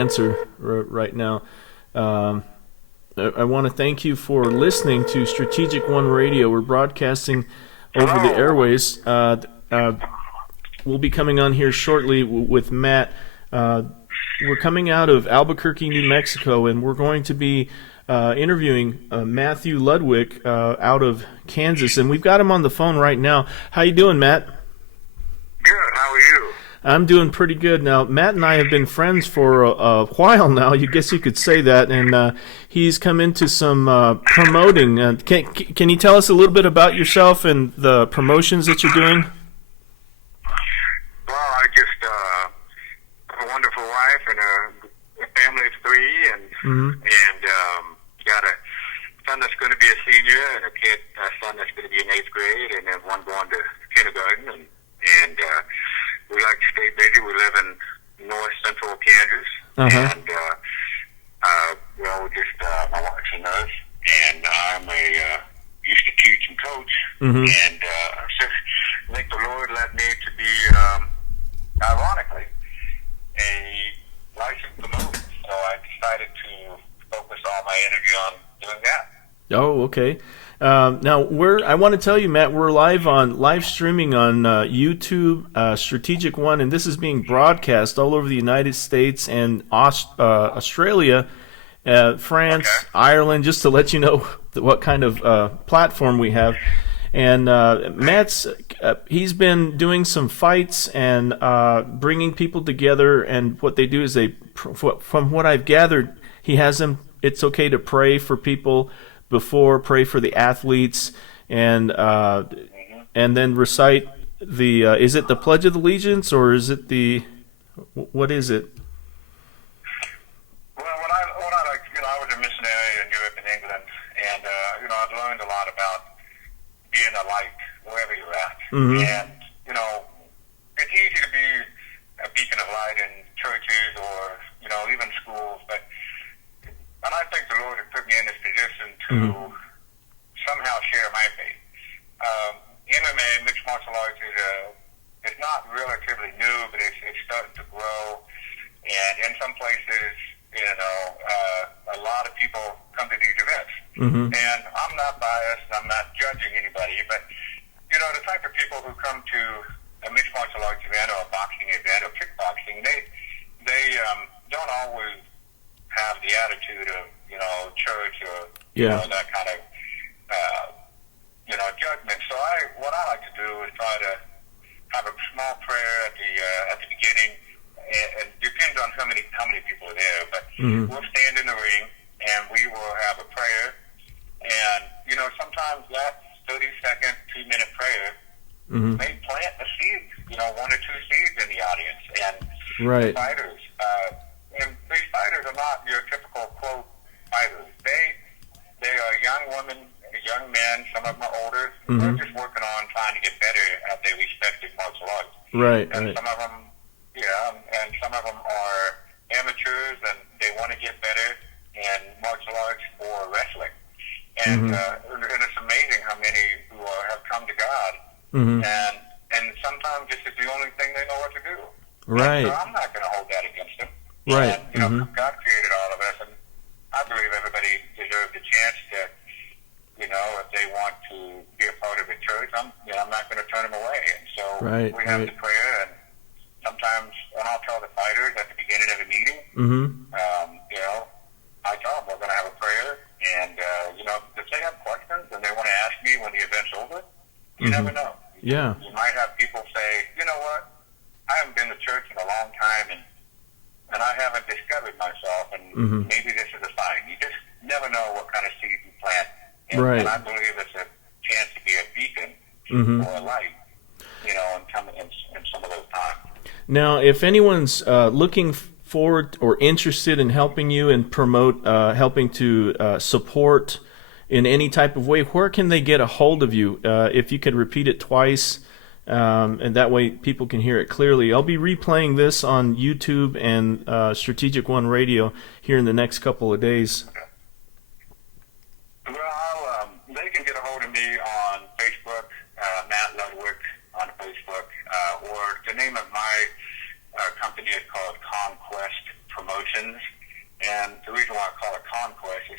answer right now. Um, I want to thank you for listening to Strategic One Radio. We're broadcasting over the Hello. airways. We'll be coming on here shortly with Matt. We're coming out of Albuquerque, New Mexico, and we're going to be interviewing Matthew Ludwick out of Kansas, and we've got him on the phone right now. How you doing, Matt? Good. How are you? I'm doing pretty good. Now, Matt and I have been friends for a while now. You guess you could say that, and he's come into some promoting. Can you tell us a little bit about yourself and the promotions that you're doing? Well, I just have a wonderful wife and a family of three, and got a son that's going to be a senior, and a son that's going to be in eighth grade, and then one going to kindergarten, and we like to stay busy. We live in north central Kansas, and just my wife's a nurse, and I'm a used to teach and coach, and I think the Lord led me to be, ironically, a licensed promoter. So I decided to focus all my energy on doing that. Oh, okay. Now I want to tell you, Matt, we're live streaming on YouTube, Strategic One, and this is being broadcast all over the United States and Australia, France, Okay. Ireland, just to let you know what kind of platform we have. And Matt's he's been doing some fights and bringing people together. And what they do is from what I've gathered, he has them. It's okay to pray for people before, pray for the athletes, and then recite the. Is it the Pledge of Allegiance or is it what is it? Well, what I like, I was a missionary in Europe and England, and I've learned a lot about being a light wherever you're at. And it's easy to be a beacon of light in churches or even schools, and I think the Lord has put me in this position to somehow share my faith. MMA, mixed martial arts, is not relatively new, but it's starting to grow. And in some places, a lot of people come to these events. And I'm not biased, I'm not judging anybody, but, the type of people who come to a mixed martial arts event or a boxing event or kickboxing, they don't always have the attitude of, church or, that kind of, judgment. So what I like to do is try to have a small prayer at the beginning, and it depends on how many people are there, but we'll stand in the ring and we will have a prayer, and, sometimes that 30-second, 2-minute prayer may plant a seed, one or two seeds in the audience, and Right. fighters, and these fighters are not your typical quote fighters. They are young women, young men. Some of them are older. They're just working on trying to get better at their respective martial arts. Right. And some of them, and some of them are amateurs, and they want to get better in martial arts or wrestling. And it's amazing how many who have come to God, and sometimes this is the only thing they know what to do. Right. So I'm not going to hold that against them. Right. And, God created all of us, and I believe everybody deserves a chance to, if they want to be a part of a church, I'm not going to turn them away. And so we have the prayer, and sometimes, and I'll tell the fighters at the beginning of the meeting, I tell them we're going to have a prayer, and, if they have questions and they want to ask me when the event's over, you never know. Yeah. You might have people say, you know what, I haven't been to church in a long time, and I haven't discovered myself, and maybe this is a sign. You just never know what kind of seed you plant. And I believe it's a chance to be a beacon or a light, in some of those times. Now, if anyone's looking forward or interested in helping you and promote, helping to support in any type of way, where can they get a hold of you? If you could repeat it twice, and that way people can hear it clearly. I'll be replaying this on YouTube and Strategic One Radio here in the next couple of days. Well, they can get a hold of me on Facebook, Matt Ludwick on Facebook, or the name of my company company is called Conquest Promotions, and the reason why I call it Conquest is,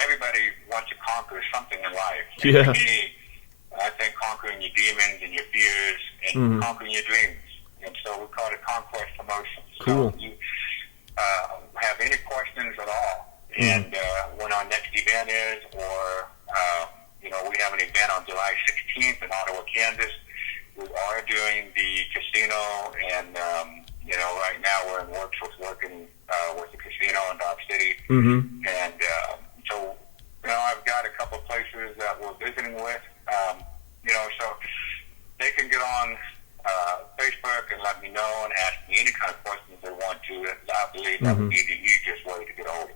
everybody wants to conquer something in life. Yeah. For me, I think conquering your demons and your fears and conquering your dreams. And so we call it Conquest Promotions. Cool. So you have any questions at all, and when our next event is, or we have an event on July 16th in Ottawa, Kansas. We are doing the casino, and right now we're in works with working with the casino in Dodge City, and so I've got a couple of places that we're visiting with, so they can get on Facebook and let me know and ask me any kind of questions they want to. I believe that would be the easiest way to get hold of me.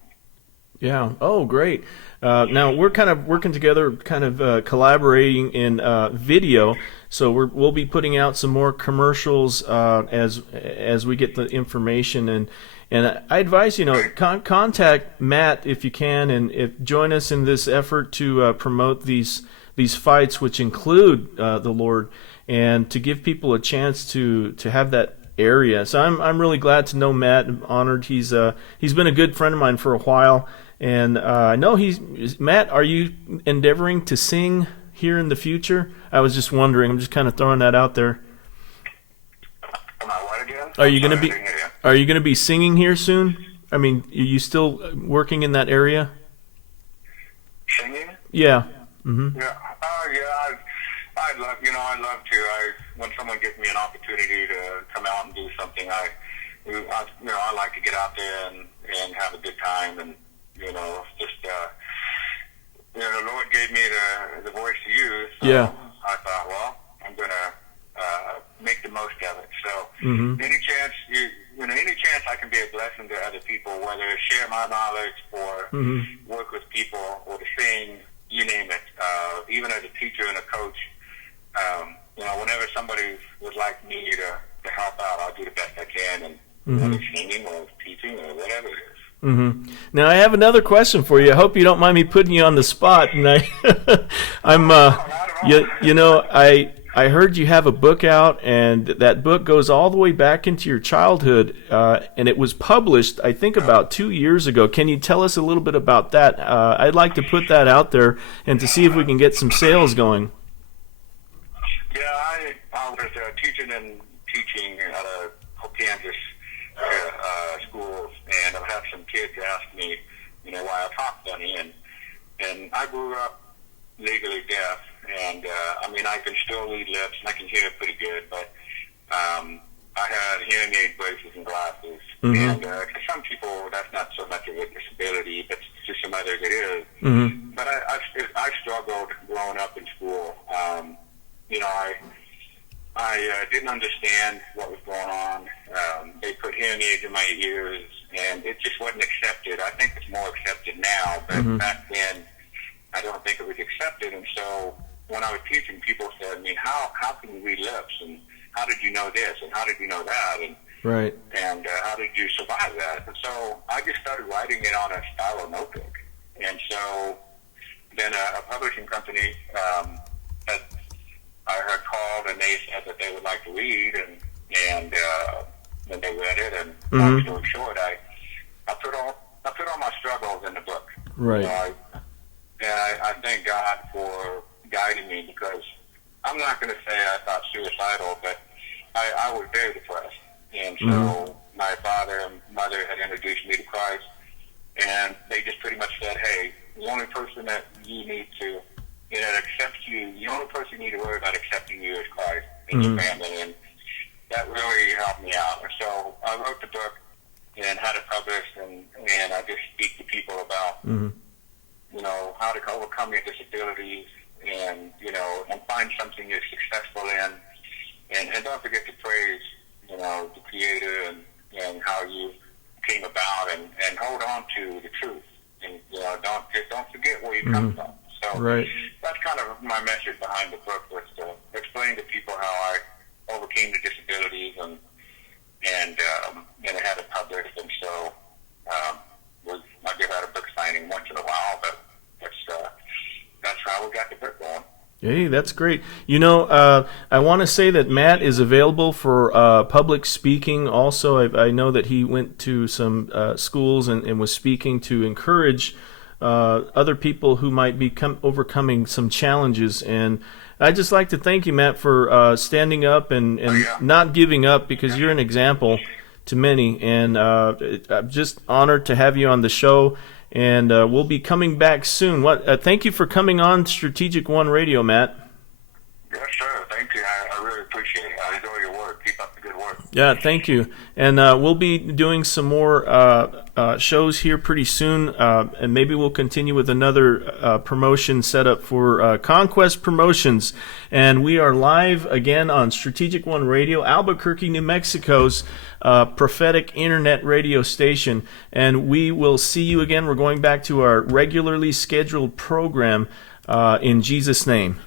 Yeah. Oh, great. Now we're kind of working together, kind of collaborating in video. So we'll be putting out some more commercials as we get the information, and I advise contact Matt if you can, and join us in this effort to promote these fights, which include the Lord, and to give people a chance to have that area. So I'm really glad to know Matt. I'm honored. He's been a good friend of mine for a while, and I know Matt. Are you endeavoring to sing here in the future? I was just wondering. I'm just kind of throwing that out there. Am I what again? Are you going to be singing here soon? I mean, are you still working in that area? Singing? Yeah. Mm-hmm. Yeah. I'd love. I'd love to. When someone gives me an opportunity to come out and do something, I like to get out there and have a good time, and the Lord gave me the voice to use. So yeah. I thought, well, I'm gonna make the most of it. So any chance I can be a blessing to other people, whether share my knowledge or work with people or to sing, you name it. Even as a teacher and a coach, whenever somebody would like me to help out, I'll do the best I can, and whether singing or teaching or whatever it is. Now I have another question for you. I hope you don't mind me putting you on the spot. And I heard you have a book out, and that book goes all the way back into your childhood, and it was published, I think, about 2 years ago. Can you tell us a little bit about that? I'd like to put that out there and to see if we can get some sales going. Yeah, I was teaching at a Kansas schools, and I've had some kids ask me, why I talk funny, and I grew up legally deaf, and I can still read lips and I can hear pretty good, but I had hearing aid braces and glasses, and to some people that's not so much of a disability, but to some others it is. But I struggled growing up in school. I didn't understand what was going on. They put hearing aids in my ears, and it just wasn't accepted. I think it's more accepted now, but back then I don't think it was accepted. And so when I was teaching, people said, how can you read lips, and how did you know this, and how did you know that, and right, and how did you survive that? And so I just started writing it on a spiral notebook. And so then a publishing company I had called, and they said that they would like to read, and then they read it, and long story short, I put all my struggles in the book. Right. I thank God for guiding me, because I'm not going to say I thought suicidal, but I was very depressed. And so my father and mother had introduced me to Christ, and they just pretty much said, hey, the only person that you need to accept you, the only person you need to worry about accepting you is Christ and your family, and that really helped me out. And so I wrote the book and had it published, and I just speak to people about, how to overcome your disabilities, and find something you're successful in, and don't forget to praise, the Creator and how you came about, and hold on to the truth, and don't forget where you come from. So that's kind of my message behind the book, was to explain to people how I overcame the disabilities, and I had it published. And so I give out a book signing once in a while, but that's how we got the book going. Hey, that's great. You know, I want to say that Matt is available for public speaking. Also, I know that he went to some schools and was speaking to encourage other people who might be overcoming some challenges. And I'd just like to thank you, Matt, for standing up and not giving up, because you're an example to many. And I'm just honored to have you on the show. And we'll be coming back soon. Thank you for coming on Strategic One Radio, Matt. Yes, sir. Thank you. I really appreciate it. I enjoy your work. Keep up the good work. Yeah, thank you. And we'll be doing some more shows here pretty soon, and maybe we'll continue with another promotion set up for Conquest Promotions. And we are live again on Strategic One Radio, Albuquerque, New Mexico's prophetic internet radio station. And we will see you again. We're going back to our regularly scheduled program in Jesus' name.